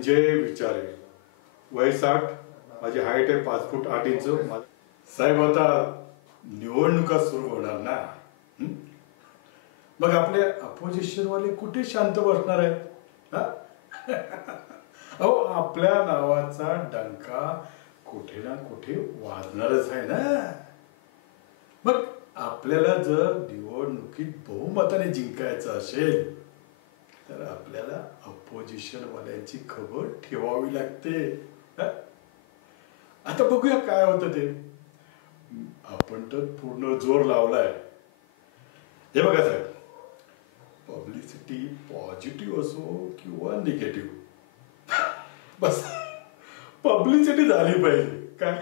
संजय विचारे, वय 60, माझी हाईट आहे 5 फूट 8 इंच. साहेब आता निवडणुका सुरू होणार ना, मग आपले अपोजिशन वाले कुठे शांत बसणार आहेत? अहो आपल्या नावाचा डंका कुठे ना कुठे वाजणारच आहे ना. मग आपल्याला जर निवडणुकीत बहुमताने जिंकायचं असेल तर आपल्याला अपोजिशन वाल्यांची खबर ठेवावी लागते. आता बघूया काय होतं ते. आपण तर पूर्ण जोर लावलाय. हे बघा साहेब, पब्लिसिटी पॉझिटिव्ह असो किंवा निगेटिव्ह, बस पब्लिसिटी झाली पाहिजे काय.